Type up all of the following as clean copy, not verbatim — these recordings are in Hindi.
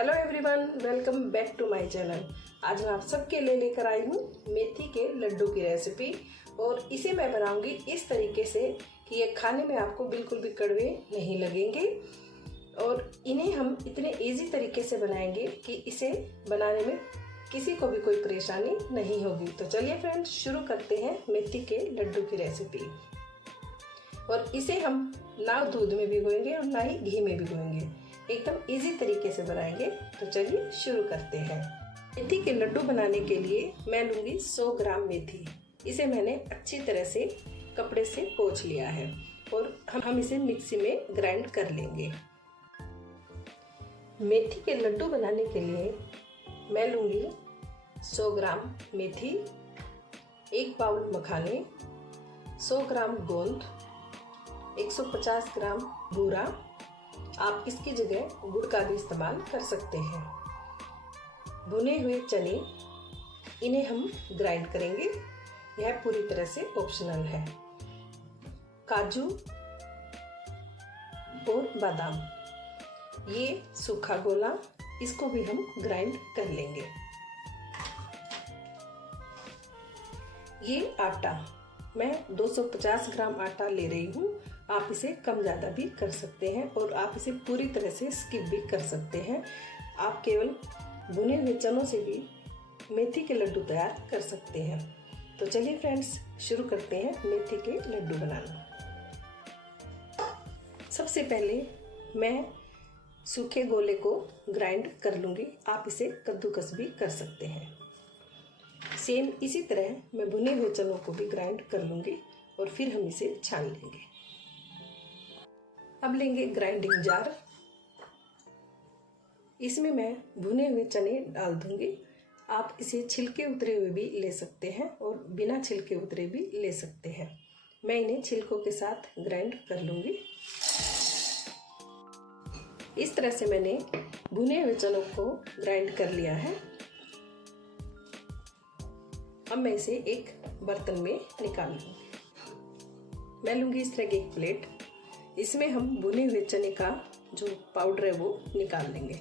Hello everyone, welcome back to my channel. आज मैं आप सबके लिए लेकर आई हूँ मेथी के लड्डू की रेसिपी। और इसे मैं बनाऊंगी इस तरीके से कि ये खाने में आपको बिल्कुल भी कड़वे नहीं लगेंगे। और इन्हें हम इतने इजी तरीके से बनाएंगे कि इसे बनाने में किसी को भी कोई परेशानी नहीं होगी। तो चलिए फ्रेंड्स, शुरू करते हैं मेथी के लड्डू की रेसिपी। और इसे हम ना दूध में भिगोएंगे और ना ही घी में भिगोएंगे, एकदम इजी तरीके से बनाएंगे। तो चलिए शुरू करते हैं। मेथी के लड्डू बनाने के लिए मैं लूँगी 100 ग्राम मेथी। इसे मैंने अच्छी तरह से कपड़े से पोंछ लिया है और हम इसे मिक्सी में ग्राइंड कर लेंगे। मेथी के लड्डू बनाने के लिए मैं लूँगी 100 ग्राम मेथी, 1 बाउल मखाने, 100 ग्राम गोंद, 150 ग्राम बूरा। आप इसकी जगह गुड़ का भी इस्तेमाल कर सकते हैं। भुने हुए चने, इन्हें हम ग्राइंड करेंगे। यह पूरी तरह से ऑप्शनल है। काजू और बादाम, ये सूखा गोला, इसको भी हम ग्राइंड कर लेंगे। ये आटा, मैं 250 ग्राम आटा ले रही हूँ। आप इसे कम ज़्यादा भी कर सकते हैं और आप इसे पूरी तरह से स्किप भी कर सकते हैं। आप केवल भुने हुए चनों से भी मेथी के लड्डू तैयार कर सकते हैं। तो चलिए फ्रेंड्स, शुरू करते हैं मेथी के लड्डू बनाना। सबसे पहले मैं सूखे गोले को ग्राइंड कर लूँगी। आप इसे कद्दूकस भी कर सकते हैं। सेम इसी तरह मैं भुने हुए चनों को भी ग्राइंड कर लूँगी और फिर हम इसे छान लेंगे। अब लेंगे ग्राइंडिंग जार। इसमें मैं भुने हुए चने डाल दूंगी। आप इसे छिलके उतरे हुए भी ले सकते हैं और बिना छिलके उतरे भी ले सकते हैं। मैं इन्हें छिलकों के साथ ग्राइंड कर लूंगी। इस तरह से मैंने भुने हुए चनों को ग्राइंड कर लिया है। अब मैं इसे एक बर्तन में निकाल लूंगी। मैं लूंगी इस तरह की एक प्लेट। इसमें हम भुने हुए चने का जो पाउडर है वो निकाल लेंगे।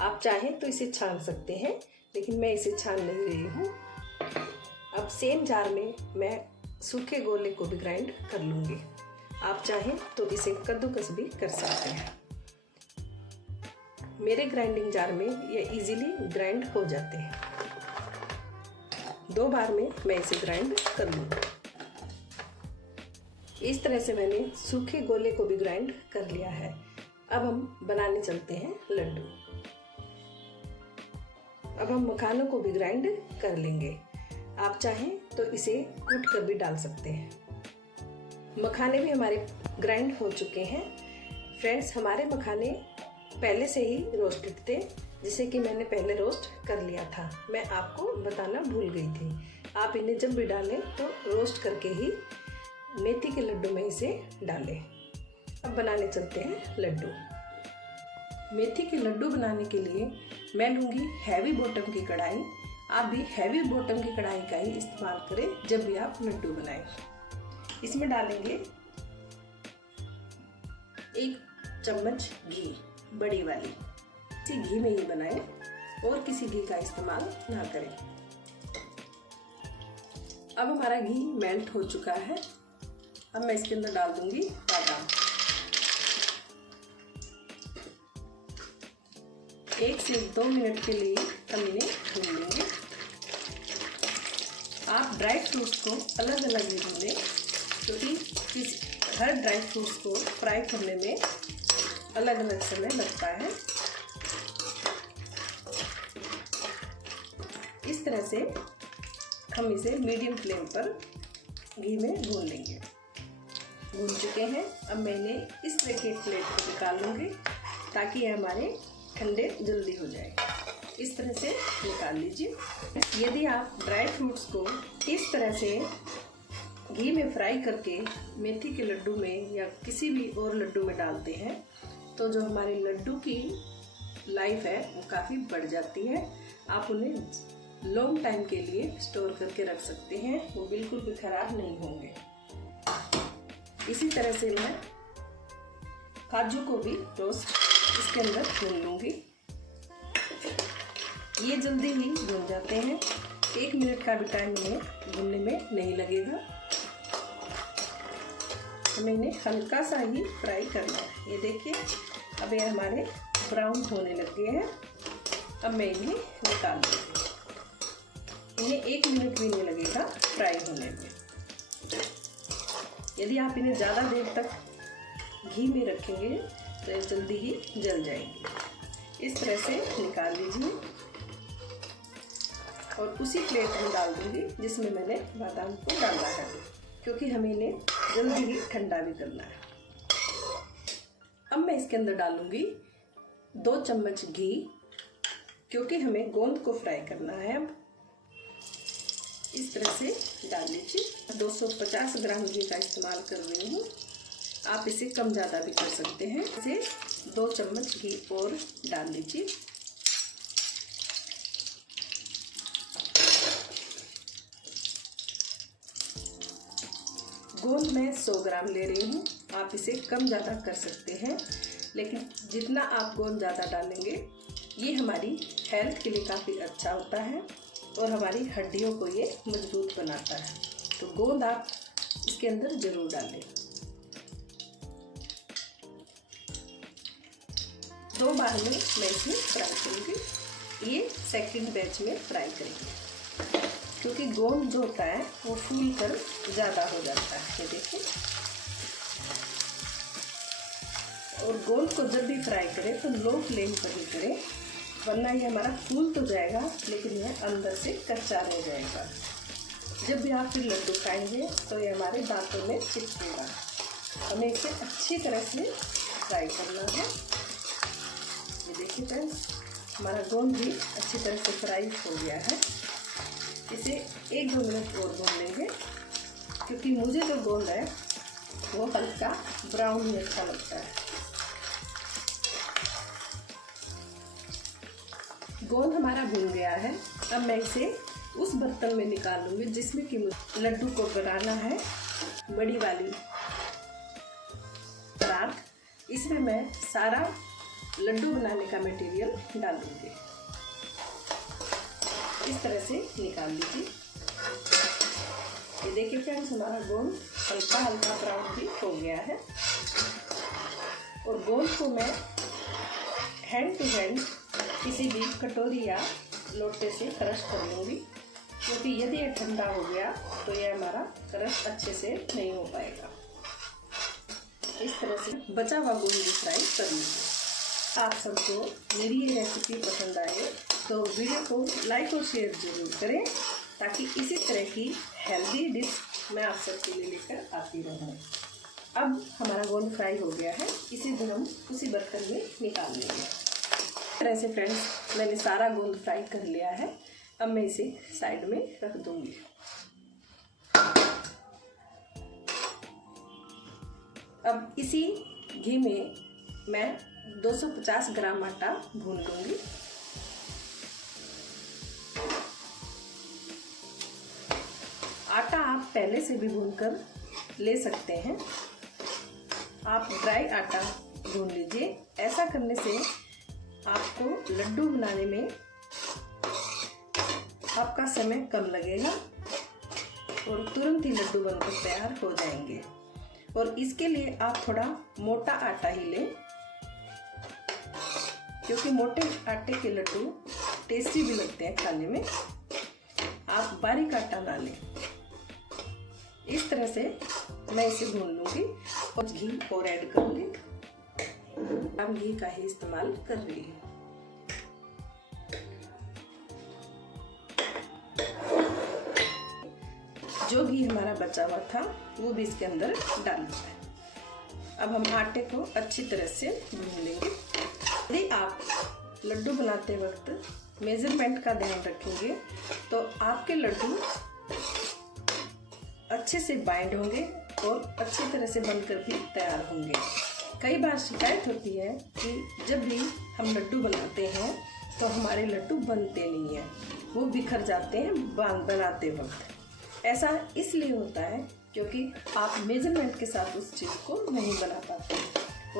आप चाहें तो इसे छान सकते हैं, लेकिन मैं इसे छान नहीं रही हूँ। अब सेम जार में मैं सूखे गोले को भी ग्राइंड कर लूँगी। आप चाहें तो इसे कद्दूकस भी कर सकते हैं। मेरे ग्राइंडिंग जार में ये इजीली ग्राइंड हो जाते हैं। 2 बार में मैं इसे ग्राइंड कर लूँगी। इस तरह से मैंने सूखे गोले को भी ग्राइंड कर लिया है। अब हम बनाने चलते हैं लड्डू। अब हम मखानों को भी ग्राइंड कर लेंगे। आप चाहें तो इसे कूट कर भी डाल सकते हैं। मखाने भी हमारे ग्राइंड हो चुके हैं। फ्रेंड्स, हमारे मखाने पहले से ही रोस्टेड थे, जिसे कि मैंने पहले रोस्ट कर लिया था। मैं आपको बताना भूल गई थी। आप इन्हें जब भी डालें तो रोस्ट करके ही मेथी के लड्डू में इसे डालें। अब बनाने चलते हैं लड्डू। मेथी के लड्डू बनाने के लिए मैं लूँगी हैवी बॉटम की कढ़ाई। आप भी हैवी बॉटम की कढ़ाई का ही इस्तेमाल करें जब भी आप लड्डू बनाएं। इसमें डालेंगे 1 चम्मच घी, बड़ी वाली। इसी घी में ही बनाएं और किसी घी का इस्तेमाल ना करें। अब हमारा घी मेल्ट हो चुका है। अब मैं इसके अंदर डाल दूंगी बादाम। 1 से 2 मिनट के लिए हम इन्हें भून लेंगे। आप ड्राई फ्रूट्स को अलग अलग ही भूनें, क्योंकि हर ड्राई फ्रूट्स को फ्राई करने में अलग अलग समय लगता है। इस तरह से हम इसे मीडियम फ्लेम पर घी में भून लेंगे। भून चुके हैं। अब मैंने इस तरह के प्लेट को निकाल लूँगी ताकि ये हमारे ठंडे जल्दी हो जाए। इस तरह से निकाल लीजिए। यदि आप ड्राई फ्रूट्स को इस तरह से घी में फ्राई करके मेथी के लड्डू में या किसी भी और लड्डू में डालते हैं तो जो हमारे लड्डू की लाइफ है वो काफ़ी बढ़ जाती है। आप उन्हें लॉन्ग टाइम के लिए स्टोर करके रख सकते हैं, वो बिल्कुल भी खराब नहीं होंगे। इसी तरह से मैं काजू को भी रोस्ट इसके अंदर भून लूँगी। ये जल्दी ही भुन जाते हैं, 1 मिनट का भी टाइम इन्हें भुनने में नहीं लगेगा। हमें इन्हें हल्का सा ही फ्राई करना है। ये देखिए अब ये हमारे ब्राउन होने लग गए हैं। अब मैं इन्हें निकाल दूँगी। इन्हें 1 मिनट भी नहीं लगेगा फ्राई होने में। यदि आप इन्हें ज़्यादा देर तक घी में रखेंगे तो ये जल्दी ही जल जाएंगे। इस तरह से निकाल लीजिए और उसी प्लेट में डाल दूँगी जिसमें मैंने बादाम को डाला है, क्योंकि हमें इन्हें जल्दी ही ठंडा भी करना है। अब मैं इसके अंदर डालूँगी 2 चम्मच घी, क्योंकि हमें गोंद को फ्राई करना है। अब इस तरह से डाल लीजिए। 250 ग्राम घी का इस्तेमाल कर रही हूँ, आप इसे कम ज़्यादा भी कर सकते हैं। इसे 2 चम्मच घी और डाल लीजिए। गोंद मैं 100 ग्राम ले रही हूँ, आप इसे कम ज़्यादा कर सकते हैं, लेकिन जितना आप गोंद ज़्यादा डालेंगे ये हमारी हेल्थ के लिए काफ़ी अच्छा होता है और हमारी हड्डियों को ये मजबूत बनाता है। तो गोंद आप इसके अंदर ज़रूर डालें। 2 बार में मैं इसमें फ्राई करूँगी। ये सेकंड बैच में फ्राई करेंगे, क्योंकि गोंद जो होता है वो फूल कर ज़्यादा हो जाता है। ये देखिए, और गोंद को जब भी फ्राई करें तो लो फ्लेम पर ही करें, वरना ये हमारा फूल तो जाएगा लेकिन यह अंदर से कच्चा रह जाएगा। जब भी आप फिर लड्डू खाएंगे तो ये हमारे दांतों में चिपकेगा। हमें इसे अच्छी तरह से फ्राई करना है। ये देखिए फ्रेंड्स, हमारा गोंद भी अच्छी तरह से फ्राई हो गया है। इसे 1-2 मिनट और भून लेंगे, क्योंकि मुझे जो गोंद है वो हल्का ब्राउन ही अच्छा लगता है। गोंद हमारा भून गया है। अब मैं इसे उस बर्तन में निकालूंगी जिसमें कि मुझे लड्डू को बनाना है, बड़ी वाली परात। इसमें मैं सारा लड्डू बनाने का मटेरियल डालूंगी। इस तरह से निकाल लीजिए। ये देखिए फ्रेंड्स, हमारा गोंद हल्का हल्का ब्राउन भी हो गया है। और गोंद को मैं हैंड टू हैंड किसी भी कटोरी या लोटे से क्रश कर लूँगी, क्योंकि यदि ये ठंडा हो गया तो यह हमारा क्रश अच्छे से नहीं हो पाएगा। इस तरह से बचा हुआ गोंद भी फ्राई कर लीजिए। आप सबको मेरी ये रेसिपी पसंद आए तो वीडियो को लाइक और शेयर जरूर करें, ताकि इसी तरह की हेल्दी डिश मैं आप सबके लिए लेकर आती रहूँ। अब हमारा गोंद फ्राई हो गया है, इसे भी हम उसी बर्तन में निकाल लेंगे। इस तरह से फ्रेंड्स, मैंने सारा गोंद फ्राई कर लिया है। अब मैं इसे साइड में रख दूंगी। अब इसी घी में मैं 250 ग्राम आटा भून लूंगी। आटा आप पहले से भी भूनकर ले सकते हैं। आप ड्राई आटा भून लीजिए। ऐसा करने से आपको लड्डू बनाने में आपका समय कम लगेगा और तुरंत ही लड्डू बनकर तैयार हो जाएंगे। और इसके लिए आप थोड़ा मोटा आटा ही लें, क्योंकि मोटे आटे के लड्डू टेस्टी भी लगते हैं खाने में। आप बारीक आटा ना लें। इस तरह से मैं इसे भून लूँगी और घी और ऐड करूँगी। हम घी का ही इस्तेमाल कर रही हूँ। जो घी हमारा बचा हुआ था वो भी इसके अंदर डालना है। अब हम आटे को अच्छी तरह से भून लेंगे। यदि आप लड्डू बनाते वक्त मेजरमेंट का ध्यान रखेंगे तो आपके लड्डू अच्छे से बाइंड होंगे और अच्छी तरह से बनकर भी तैयार होंगे। कई बार शिकायत होती है कि जब भी हम लड्डू बनाते हैं तो हमारे लड्डू बनते नहीं हैं, वो बिखर जाते हैं बनाते वक्त। ऐसा इसलिए होता है क्योंकि आप मेजरमेंट के साथ उस चीज़ को नहीं बना पाते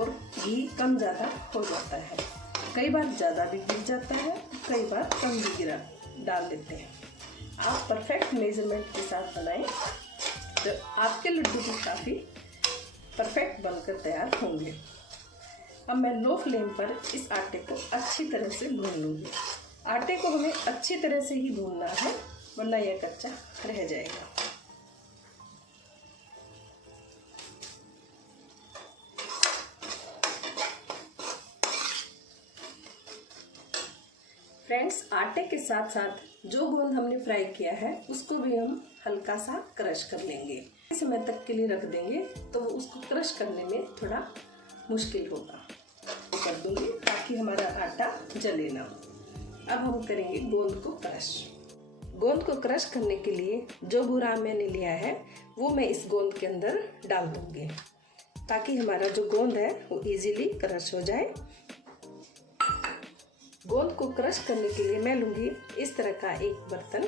और घी कम ज़्यादा हो जाता है। कई बार ज़्यादा भी गिर जाता है कई बार कम भी डाल देते हैं। आप परफेक्ट मेजरमेंट के साथ बनाएं तो आपके लड्डू भी काफ़ी परफेक्ट बनकर तैयार होंगे। अब मैं लो फ्लेम पर इस आटे को अच्छी तरह से भून लूँगी। आटे को हमें अच्छी तरह से ही भूनना है, वरना यह कच्चा रह जाएगा। फ्रेंड्स, आटे के साथ साथ जो गोंद हमने फ्राई किया है उसको भी हम हल्का सा क्रश कर लेंगे। इस समय तक के लिए रख देंगे तो उसको क्रश करने में थोड़ा मुश्किल होगा। कर दूंगी ताकि हमारा आटा जले ना। अब हम करेंगे गोंद को क्रश। गोंद को क्रश करने के लिए जो बूरा मैंने लिया है वो मैं इस गोंद के अंदर डाल दूंगी ताकि हमारा जो गोंद है वो इजीली क्रश हो जाए। गोंद को क्रश करने के लिए मैं लूँगी इस तरह का एक बर्तन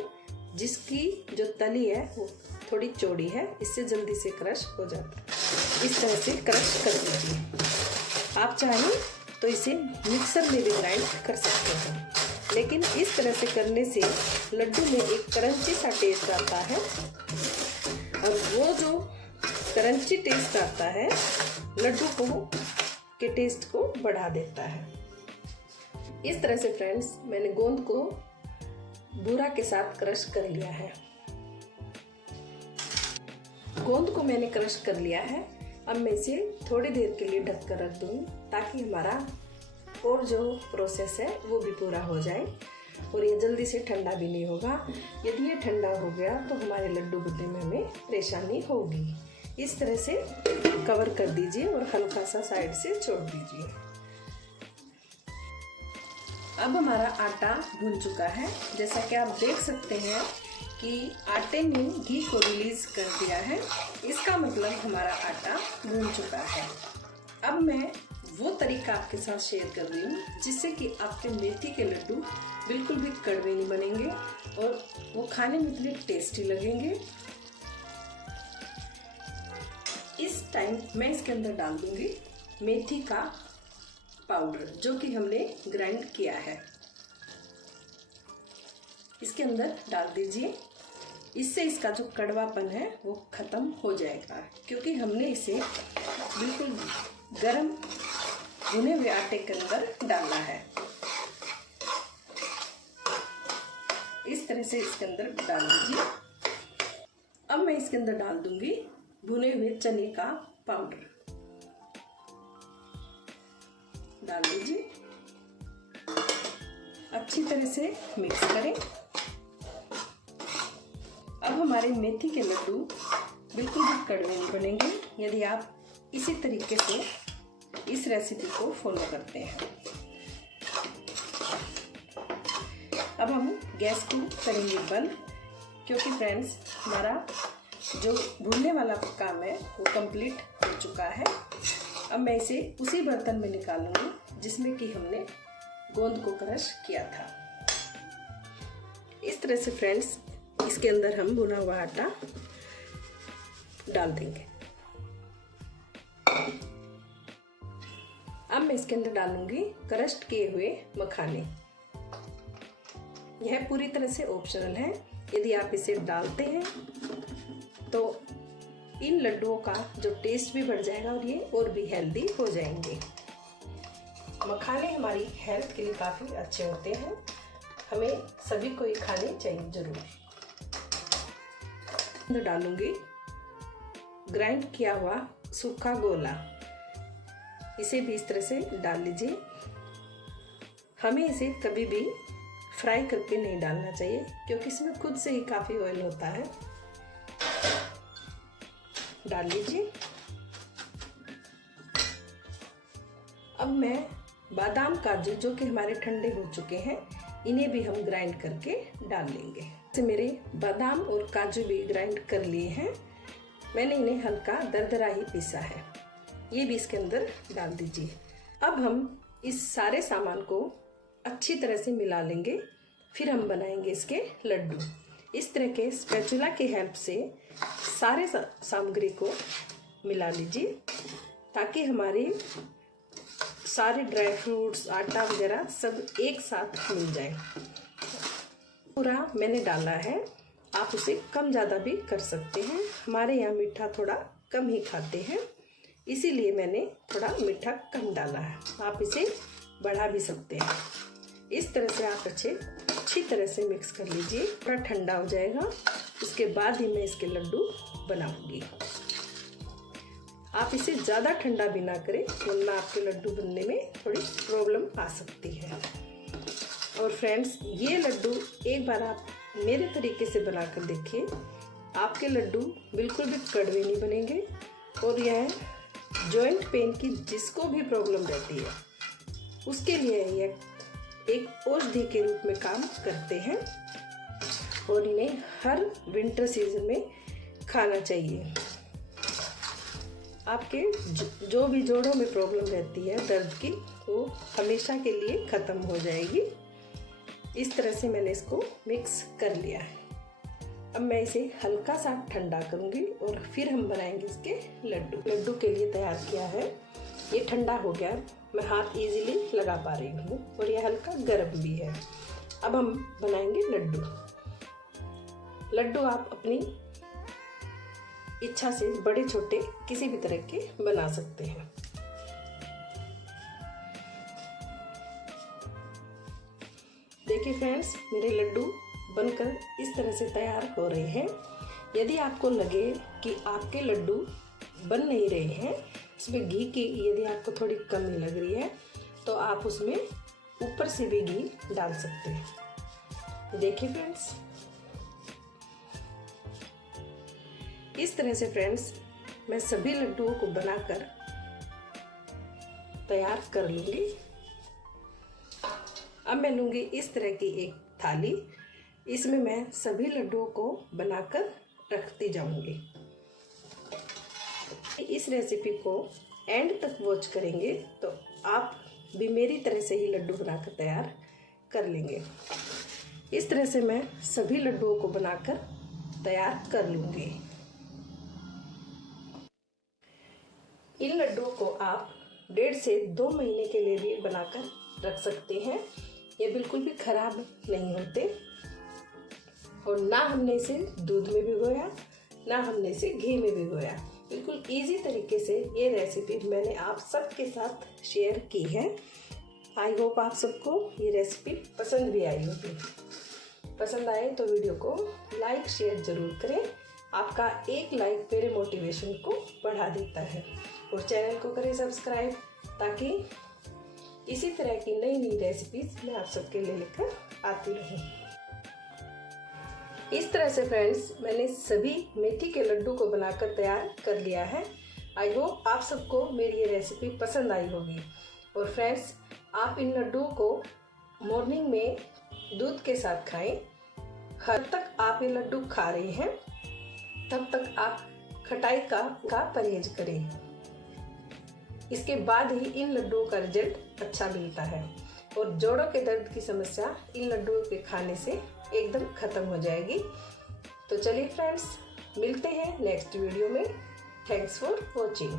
जिसकी जो तली है वो थोड़ी चौड़ी है, इससे जल्दी से क्रश हो जाता है। इस तरह से क्रश कर दीजिए। आप चाहें तो इसे मिक्सर में भी ग्राइंड कर सकते हैं, लेकिन इस तरह से करने से लड्डू में एक क्रंची सा टेस्ट आता है और वो जो क्रंची टेस्ट आता है लड्डू के टेस्ट को बढ़ा देता है। इस तरह से फ्रेंड्स मैंने गोंद को बूरा के साथ क्रश कर लिया है। गोंद को मैंने क्रश कर लिया है। अब मैं इसे थोड़ी देर के लिए ढक कर रख दूँगी ताकि हमारा और जो प्रोसेस है वो भी पूरा हो जाए और ये जल्दी से ठंडा भी नहीं होगा। यदि ये ठंडा हो गया तो हमारे लड्डू बनने में हमें परेशानी होगी। इस तरह से कवर कर दीजिए और हल्का सा साइड से छोड़ दीजिए। अब हमारा आटा भुन चुका है। जैसा कि आप देख सकते हैं कि आटे ने घी को रिलीज कर दिया है, इसका मतलब हमारा आटा भुन चुका है। अब मैं वो तरीका आपके साथ शेयर कर रही हूँ जिससे कि आपके मेथी के लड्डू बिल्कुल भी कड़वे नहीं बनेंगे और वो खाने में इतने टेस्टी लगेंगे। इस टाइम मैं इसके अंदर डाल दूंगी मेथी का पाउडर जो कि हमने ग्राइंड किया है। इसके अंदर डाल दीजिए। इससे इसका जो कड़वापन है वो खत्म हो जाएगा, क्योंकि हमने इसे बिल्कुल गरम भुने हुए आटे के अंदर डालना है। इस तरह से इसके अंदर डाल दीजिए। अब मैं इसके अंदर डाल दूंगी भुने हुए चने का पाउडर। डाल दीजिए, अच्छी तरह से मिक्स करें। अब हमारे मेथी के लड्डू बिल्कुल भी कड़वे नहीं बनेंगे यदि आप इसी तरीके से इस रेसिपी को फॉलो करते हैं। अब हम गैस को करेंगे बंद, क्योंकि फ्रेंड्स हमारा जो भूनने वाला काम है वो कंप्लीट हो चुका है। अब मैं इसे उसी बर्तन में निकालूंगी जिसमें कि हमने गोंद को क्रश किया था। इस तरह से फ्रेंड्स इसके अंदर हम भुना हुआ आटा डाल देंगे। अब मैं इसके अंदर डालूंगी क्रश किए हुए मखाने। यह पूरी तरह से ऑप्शनल है। यदि आप इसे डालते हैं तो इन लड्डुओं का जो टेस्ट भी बढ़ जाएगा और ये और भी हेल्दी हो जाएंगे। मखाने हमारी हेल्थ के लिए काफ़ी अच्छे होते हैं, हमें सभी को ये खाने चाहिए जरूर। डालूंगी ग्राइंड किया हुआ सूखा गोला, इसे भी इस तरह से डाल लीजिए। हमें इसे कभी भी फ्राई करके नहीं डालना चाहिए क्योंकि इसमें खुद से ही काफ़ी ऑयल होता है। डाल लीजिए। अब मैं बादाम काजू जो कि हमारे ठंडे हो चुके हैं इन्हें भी हम ग्राइंड करके डाल लेंगे। जैसे मेरे बादाम और काजू भी ग्राइंड कर लिए हैं, मैंने इन्हें हल्का दरदरा ही पीसा है। ये भी इसके अंदर डाल दीजिए। अब हम इस सारे सामान को अच्छी तरह से मिला लेंगे, फिर हम बनाएंगे इसके लड्डू। इस तरह के स्पैचुला की हेल्प से सारे सामग्री को मिला लीजिए ताकि हमारी सारे ड्राई फ्रूट्स, आटा वगैरह सब एक साथ मिल जाए। पूरा मैंने डाला है, आप उसे कम ज़्यादा भी कर सकते हैं। हमारे यहाँ मीठा थोड़ा कम ही खाते हैं, इसीलिए मैंने थोड़ा मीठा कम डाला है। आप इसे बढ़ा भी सकते हैं। इस तरह से आप अच्छी तरह से मिक्स कर लीजिए। थोड़ा ठंडा हो जाएगा, उसके बाद ही मैं इसके लड्डू बनाऊंगी। आप इसे ज़्यादा ठंडा भी ना करें, वरना आपके लड्डू बनने में थोड़ी प्रॉब्लम आ सकती है। और फ्रेंड्स, ये लड्डू एक बार आप मेरे तरीके से बनाकर देखिए, आपके लड्डू बिल्कुल भी कड़वे नहीं बनेंगे। और यह जॉइंट पेन की जिसको भी प्रॉब्लम रहती है, उसके लिए यह एक औषधि के रूप में काम करते हैं और इन्हें हर विंटर सीजन में खाना चाहिए। आपके जो भी जोड़ों में प्रॉब्लम रहती है दर्द की, वो हमेशा के लिए ख़त्म हो जाएगी। इस तरह से मैंने इसको मिक्स कर लिया है। अब मैं इसे हल्का सा ठंडा करूँगी और फिर हम बनाएंगे इसके लड्डू। लड्डू के लिए तैयार किया है, ये ठंडा हो गया, मैं हाथ इजीली लगा पा रही हूँ और ये हल्का गर्म भी है। अब हम बनाएंगे लड्डू। लड्डू आप अपनी इच्छा से बड़े छोटे किसी भी तरह के बना सकते हैं। देखिए फ्रेंड्स, मेरे लड्डू बनकर इस तरह से तैयार हो रहे हैं। यदि आपको लगे कि आपके लड्डू बन नहीं रहे हैं, उसमें घी की यदि आपको थोड़ी कमी लग रही है, तो आप उसमें ऊपर से भी घी डाल सकते हैं। देखिए फ्रेंड्स, इस तरह से फ्रेंड्स मैं सभी लड्डुओं को बनाकर तैयार कर लूँगी। अब मैं लूँगी इस तरह की एक थाली, इसमें मैं सभी लड्डुओं को बनाकर रखती जाऊँगी। इस रेसिपी को एंड तक वॉच करेंगे तो आप भी मेरी तरह से ही लड्डू बनाकर तैयार कर लेंगे। इस तरह से मैं सभी लड्डुओं को बनाकर तैयार कर लूँगी। इन लड्डुओं को आप 1.5 से 2 महीने के लिए भी बनाकर रख सकते हैं। ये बिल्कुल भी खराब नहीं होते और ना हमने इसे दूध में भिगोया, ना हमने इसे घी में भिगोया। बिल्कुल इजी तरीके से ये रेसिपी मैंने आप सबके साथ शेयर की है। आई होप आप सबको ये रेसिपी पसंद भी आई होगी। पसंद आए तो वीडियो को लाइक शेयर ज़रूर करें। आपका एक लाइक मेरे मोटिवेशन को बढ़ा देता है। और चैनल को करें सब्सक्राइब, ताकि इसी तरह की नई नई रेसिपीज मैं आप सबके लिए लेकर आती रहूँ। इस तरह से फ्रेंड्स मैंने सभी मेथी के लड्डू को बनाकर तैयार कर लिया है। आई होप आप सबको मेरी ये रेसिपी पसंद आई होगी। और फ्रेंड्स, आप इन लड्डुओं को मॉर्निंग में दूध के साथ खाएं। जब तक आप ये लड्डू खा रहे हैं तब तक आप खटाई का परहेज करें। इसके बाद ही इन लड्डुओं का रिजल्ट अच्छा मिलता है और जोड़ों के दर्द की समस्या इन लड्डुओं के खाने से एकदम खत्म हो जाएगी। तो चलिए फ्रेंड्स, मिलते हैं नेक्स्ट वीडियो में। Thanks for watching.